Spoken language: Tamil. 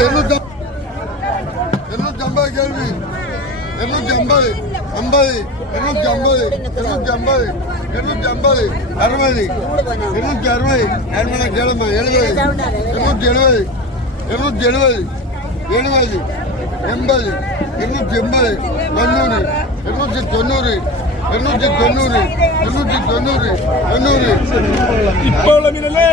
250 கேள்வி 250 50 250 250 250 60 260 என்ன கேளுமா 70 270 270 70 80 280 90 290 290 290 90 இப்போ உள்ள மீனலே